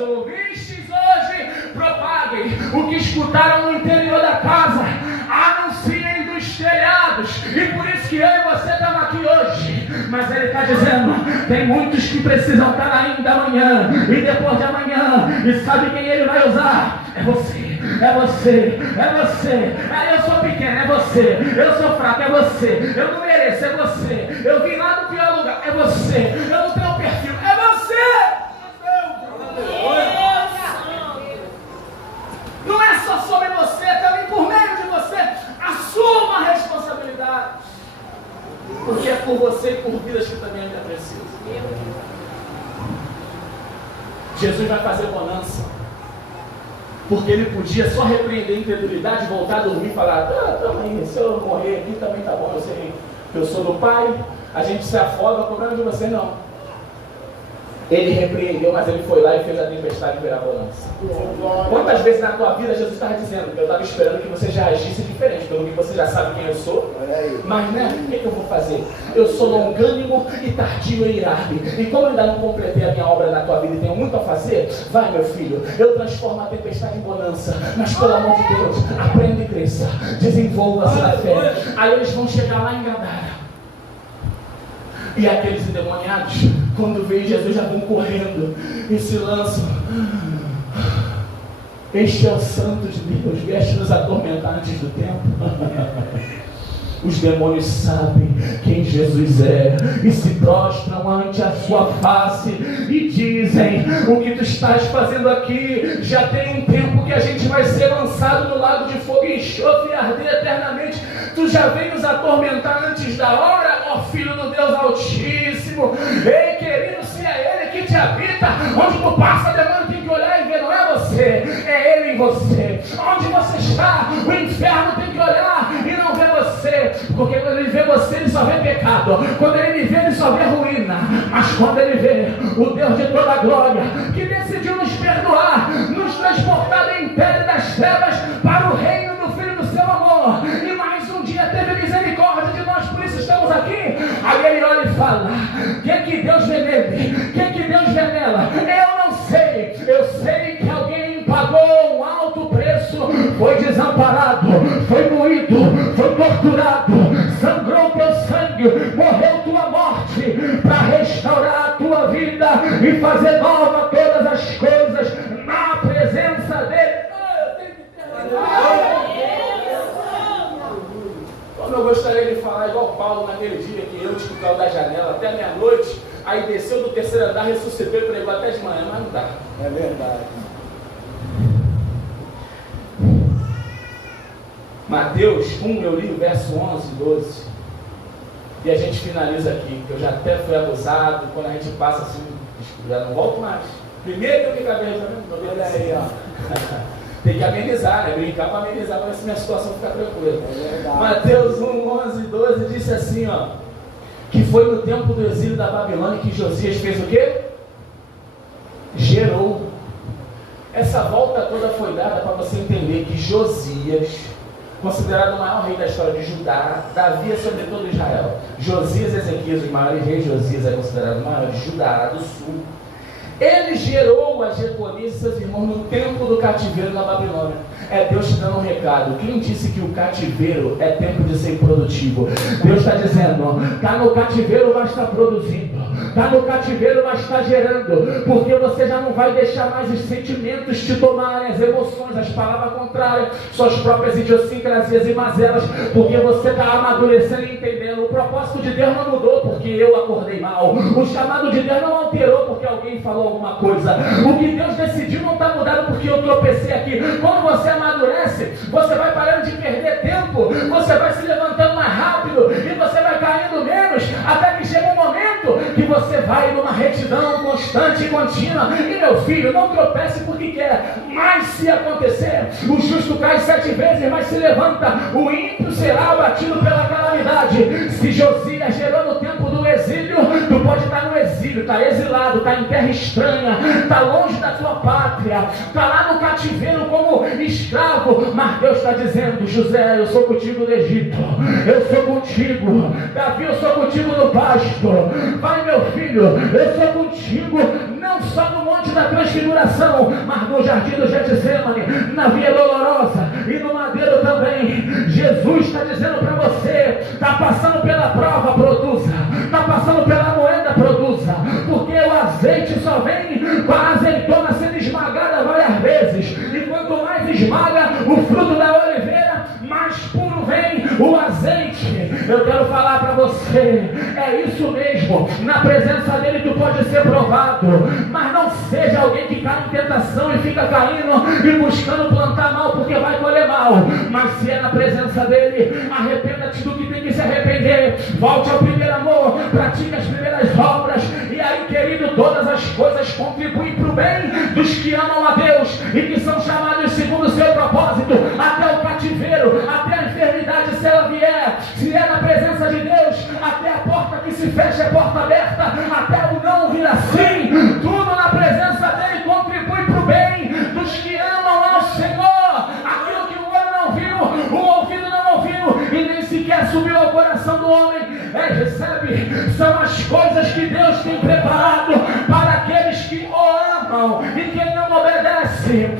Ouvistes hoje, propaguem o que escutaram no interior da casa, anunciem dos telhados. E por isso que eu e você estamos aqui hoje. Mas ele está dizendo: tem muitos que precisam estar ainda amanhã e depois de amanhã. E sabe quem ele vai usar? É você. É você, é você. Eu sou pequeno, é você. Eu sou fraco, é você. Eu não mereço, é você. Eu vim lá do pior lugar, é você. Eu não tenho perfil, é você. Não é só sobre você, também por meio de você. Assuma a responsabilidade, porque é por você e por vidas que também ainda precisam. Jesus vai fazer bonança, porque ele podia só repreender a incredulidade, voltar a dormir e falar: também, se eu morrer aqui também tá bom, eu sei que eu sou do Pai, a gente se afoga, o problema de você não. Ele repreendeu, mas ele foi lá e fez a tempestade virar bonança. Quantas vezes na tua vida Jesus estava dizendo: eu estava esperando que você já agisse diferente, pelo que você já sabe quem eu sou, mas né, o que eu vou fazer? Eu sou longânimo e tardio em irar-me, e como eu ainda não completei a minha obra na tua vida e tenho muito a fazer, vai, meu filho, eu transformo a tempestade em bonança. Mas pelo amor de Deus, aprenda e cresça, desenvolva-se na fé. Aí eles vão chegar lá em Gadara, e aqueles endemoniados, quando veem Jesus, já vão correndo e se lançam. Este é o Santo de Deus, vieste nos atormentar antes do tempo. Os demônios sabem quem Jesus é e se prostram ante a sua face e dizem: o que tu estás fazendo aqui? Já tem um tempo que a gente vai ser lançado no lago de fogo e enxofre e arder eternamente. Tu já vem nos atormentar antes da hora, ó Filho do Deus Altíssimo. Ei, querido, se é Ele que te habita, onde tu passa, demônio tem que olhar e ver, não é você, é Ele em você. Onde você está, o inferno tem que olhar e não ver você, porque quando ele vê você, ele só vê pecado. Quando ele me vê, ele só vê ruína. Mas quando ele vê o Deus de toda a glória, que decidiu nos perdoar, nos transportar da império das trevas para o reino do Filho do seu amor, e mais um dia teve misericórdia de nós, por isso estamos aqui. Aí ele olha e fala: o que Deus vê nele? O que Deus vê nela? Eu não sei. Eu sei que alguém pagou um alto preço, foi desamparado, foi moído, foi torturado, sangrou teu sangue, morreu tua morte, para restaurar a tua vida e fazer nova todas as coisas na presença dele. Como eu gostaria de falar igual Paulo naquele dia que eu te caiu da janela até meia-noite, aí desceu do terceiro andar, ressuscitou e pregou até de manhã, mas não dá. É verdade. Mateus 1, eu li o verso 11 e 12. E a gente finaliza aqui, que eu já até fui abusado, quando a gente passa assim, já não volto mais. Primeiro que eu fico cabelo, olha aí, ó. Tem que amenizar, né? Brincar para amenizar, para ver se minha situação fica tranquila. Mateus 1, 11 e 12 disse assim, ó: que foi no tempo do exílio da Babilônia que Josias fez o quê? Gerou. Essa volta toda foi dada para você entender que Josias, considerado o maior rei da história de Judá, Davi é sobre todo Israel. Josias e Ezequias, os maiores reis, Josias é considerado o maior de Judá, do sul. Ele gerou a Jeconias e seus irmãos no tempo do cativeiro na Babilônia. É Deus te dando um recado. Quem disse que o cativeiro é tempo de ser produtivo? Deus está dizendo: está no cativeiro, vai estar produzindo. Está no cativeiro, vai estar gerando. Porque você já não vai deixar mais os sentimentos te tomarem, as emoções, as palavras contrárias, suas próprias idiosincrasias e mazelas. Porque você está amadurecendo e entendendo. O propósito de Deus não mudou porque eu acordei mal. O chamado de Deus não alterou porque alguém falou alguma coisa. O que Deus decidiu não está mudado porque eu tropecei aqui. Quando você amadurece, você vai parando de perder tempo, você vai se levantando mais rápido e você vai caindo menos, até que chega um momento que você vai numa retidão constante e contínua. E meu filho, não tropece porque quer, mas se acontecer, o justo cai 7 vezes, mas se levanta, o ímpio será abatido pela calamidade. Se Josias gerou no tempo do exílio, tu pode estar no exílio, está exilado, está em terra estranha, está longe da tua pátria, está lá no cativeiro como escravo, mas Deus está dizendo: José, eu sou contigo no Egito, eu sou contigo. Davi, eu sou contigo no pasto. Vai, meu filho, eu sou contigo, não só no monte da transfiguração, mas no jardim do Getsemane, na via dolorosa e no madeiro também. Jesus está dizendo para você: está passando pela prova, produza. Está passando pela moeda, produza. Porque o azeite só vem com a azeitona sendo esmagada várias vezes. E quanto mais esmaga o fruto da oliveira, mais puro vem o azeite. Eu quero falar para você, é isso mesmo. Na presença dele tu pode ser provado, mas não seja alguém que cai em tentação e fica caindo e buscando plantar mal porque vai colher mal. Mas se é na presença dele, arrependa-te do que tem que se arrepender, volte ao primeiro amor, pratique as primeiras obras. E aí, querido, todas as coisas contribuem para o bem dos que amam a Deus e que são chamados segundo o seu propósito. Até o cativeiro, até a enfermidade, se ela vier, se é na presença de Deus, até a porta que se fecha é porta aberta, até o não vir assim, tudo na presença dele contribui para o bem dos que amam ao Senhor. Aquilo que o olho não viu, o ouvido não ouviu e nem sequer subiu ao coração do homem, recebe, são as coisas que Deus tem preparado para aqueles que o amam. E quem não obedece,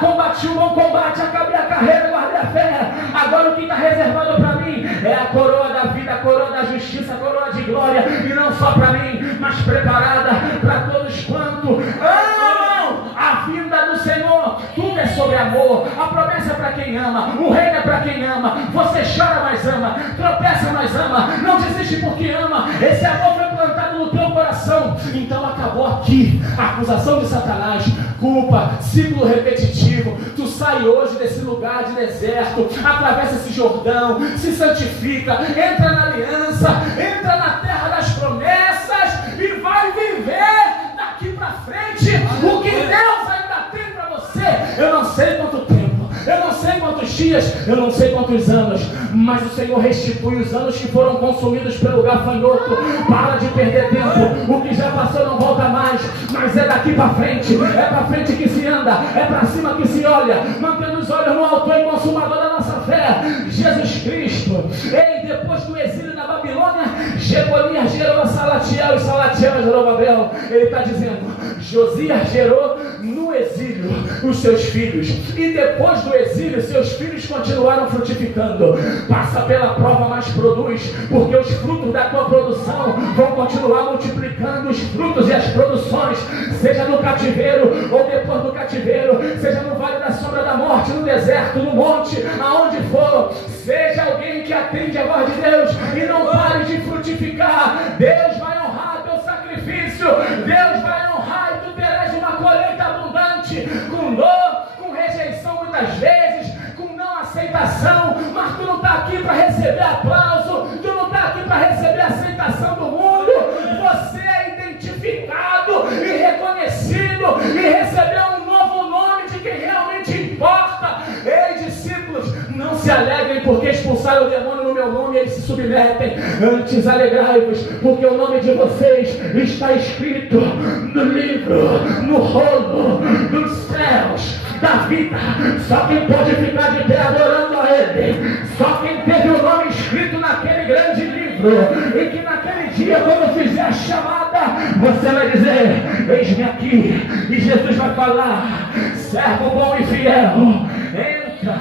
combati o bom combate, acabei a carreira, guardei a fé. Agora o que está reservado para mim é a coroa da vida, a coroa da justiça, a coroa de glória, e não só para mim, mas preparada para todos quanto amam a vinda do Senhor. Tudo é sobre amor. A promessa é para para quem ama, o reino é para quem ama. Você chora, mas ama, tropeça, mas ama, não desiste porque ama. Esse amor foi plantado no teu coração. Então acabou aqui a acusação de Satanás, culpa, ciclo repetitivo. Tu sai hoje desse lugar de deserto, atravessa esse Jordão, se santifica, entra na aliança, entra na terra das promessas e vai viver daqui para frente o que Deus ainda tem para você. Eu não sei quanto tempo, eu não sei quantos dias, eu não sei quantos anos, mas o Senhor restitui os anos que foram consumidos pelo gafanhoto. Para de perder tempo, o que já passou não volta mais, mas é daqui para frente, é para frente que se anda, é para cima que se olha, mantendo os olhos no autor e consumador da nossa fé, Jesus Cristo. Ei, depois do exílio na Babilônia, Jeconias gerou a Salatiel e Salatiel gerou Babel. Ele está dizendo, Josias gerou no exílio os seus filhos, e depois do exílio seus filhos continuaram frutificando. Passa pela prova, mas produz, porque os frutos da tua produção vão continuar multiplicando os frutos e as produções, seja no cativeiro ou depois do cativeiro, seja no vale da sombra da morte, no deserto, no monte, aonde for. Seja alguém que atende a voz de Deus e não pare de frutificar. Deus vai honrar teu sacrifício, Deus vai honrar e tu terás uma colheita abundante, com dor, com rejeição muitas vezes, com não aceitação, mas tu não está aqui para receber aplauso, tu não está aqui para receber a aceitação do mundo. Você é identificado e reconhecido e recebeu um novo nome de quem realmente importa. Ei, discípulos, não se alegrem porque expulsaram o demônio no meu nome e eles se submetem. Antes alegrai-vos, porque o nome de vocês está escrito no livro, no rolo dos céus da vida. Só quem pode ficar de pé adorando a Ele, só quem teve o nome escrito naquele grande livro, e que naquele dia, quando fizer a chamada, você vai dizer, eis-me aqui, e Jesus vai falar, servo bom e fiel, entra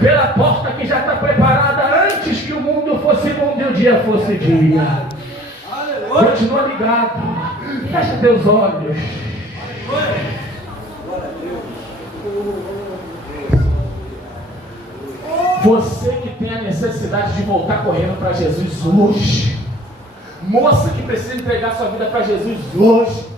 pela porta que já está preparada antes que o mundo fosse mundo e o dia fosse dia. Continua ligado, fecha teus olhos. Você que tem a necessidade de voltar correndo para Jesus hoje, moça que precisa entregar sua vida para Jesus hoje,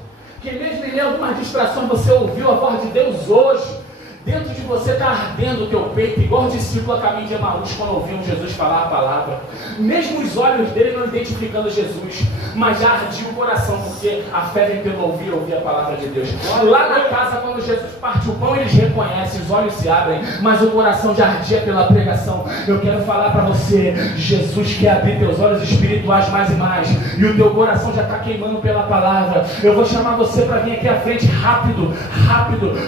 que mesmo em meio a algumas distrações você ouviu a voz de Deus hoje, dentro de você está ardendo o teu peito, igual o discípulo a caminho de Emaús, quando ouviam Jesus falar a palavra. Mesmo os olhos dele não identificando Jesus, mas já ardia o coração, porque a fé vem pelo ouvir a palavra de Deus. Lá na casa, quando Jesus parte o pão, eles reconhecem, os olhos se abrem, mas o coração já ardia pela pregação. Eu quero falar para você, Jesus quer abrir teus olhos espirituais mais e mais, e o teu coração já está queimando pela palavra. Eu vou chamar você para vir aqui à frente, rápido,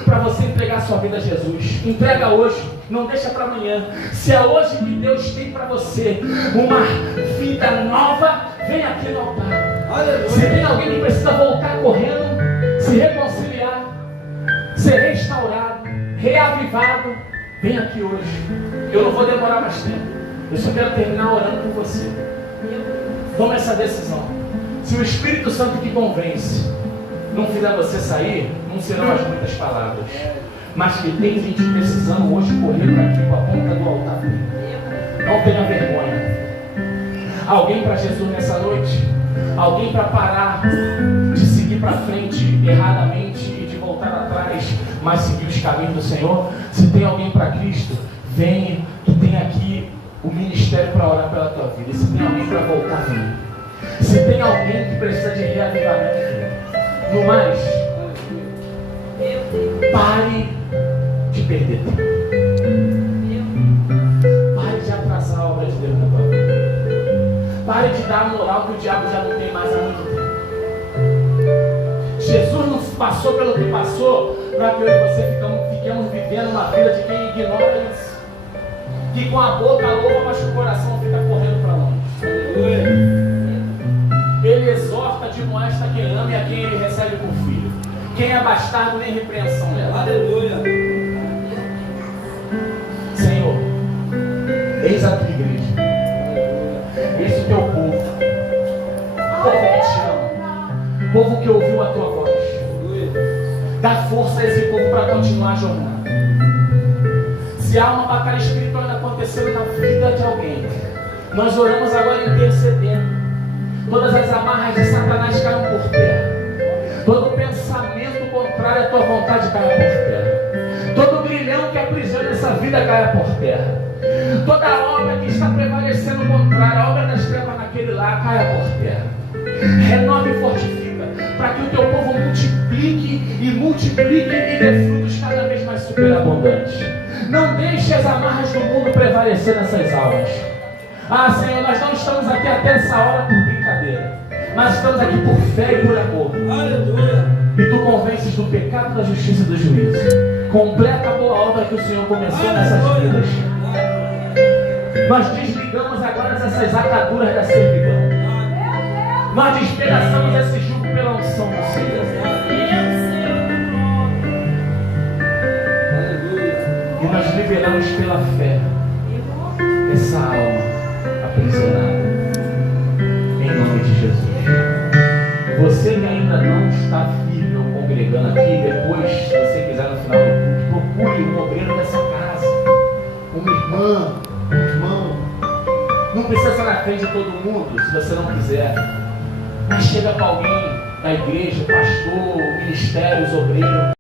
para você entregar sua vida a Jesus. Entrega hoje, não deixa para amanhã. Se é hoje que Deus tem para você uma vida nova, vem aqui no altar. Se tem alguém que precisa voltar correndo, se reconciliar, ser restaurado, reavivado, vem aqui hoje. Eu não vou demorar mais tempo, eu só quero terminar orando por você. Toma essa decisão. Se o Espírito Santo que convence não fizer você sair, não serão as muitas palavras, mas que tem gente precisando hoje correr para aqui, com a ponta do altar. Não tenha vergonha. Alguém para Jesus nessa noite? Alguém para parar de seguir para frente erradamente e de voltar atrás, mas seguir os caminhos do Senhor? Se tem alguém para Cristo, venha, que tem aqui o ministério para orar pela tua vida. E se tem alguém para voltar, venha. Se tem alguém que precisa de reavivamento, venha. No mais, pare de perder tempo. Pare de atrasar a obra de Deus na tua vida. Pare de dar a moral que o diabo já não tem mais há muito tempo. Jesus não passou pelo que passou para que eu e você fiquemos vivendo uma vida de quem ignora isso. Que com a boca louva, mas com o coração fica correndo para longe. Ele exorta, admoesta quem ama e a quem ele recebe por filho. Quem é bastardo nem repreensão leva. Aleluia. Senhor, eis a tua igreja, eis o teu povo, povo que te ama, povo que ouviu a tua voz. Dá força a esse povo para continuar a jornada. Se Se há uma batalha espiritual acontecendo na vida de alguém, nós oramos agora intercedendo. Todas as amarras de Satanás caiam por terra. Todo pensamento contrário à tua vontade caia por terra. Todo grilhão que aprisiona essa vida caia por terra. Toda obra que está prevalecendo contrária, a obra das trevas naquele lá, caia por terra. Renova e fortifica, para que o teu povo multiplique e dê frutos cada vez mais superabundantes. Não deixe as amarras do mundo prevalecer nessas almas. Ah, Senhor, nós não estamos aqui até essa hora por brincadeira, mas estamos aqui por fé e por amor. Aleluia. E tu convences do pecado, da justiça e do juízo. Completa a boa obra que o Senhor começou nessas vidas. Nós desligamos agora essas ataduras da servidão. Nós despedaçamos esse jugo pela unção do Senhor. E nós liberamos pela fé essa alma aprisionada. Em nome de Jesus. Você que ainda não está firme ou congregando aqui, depois, se você quiser no final do culto, procure um obreiro dessa casa, uma irmã, um irmão. Não precisa estar na frente de todo mundo, se você não quiser. Mas chega para alguém da igreja, pastor, ministérios, obreiros.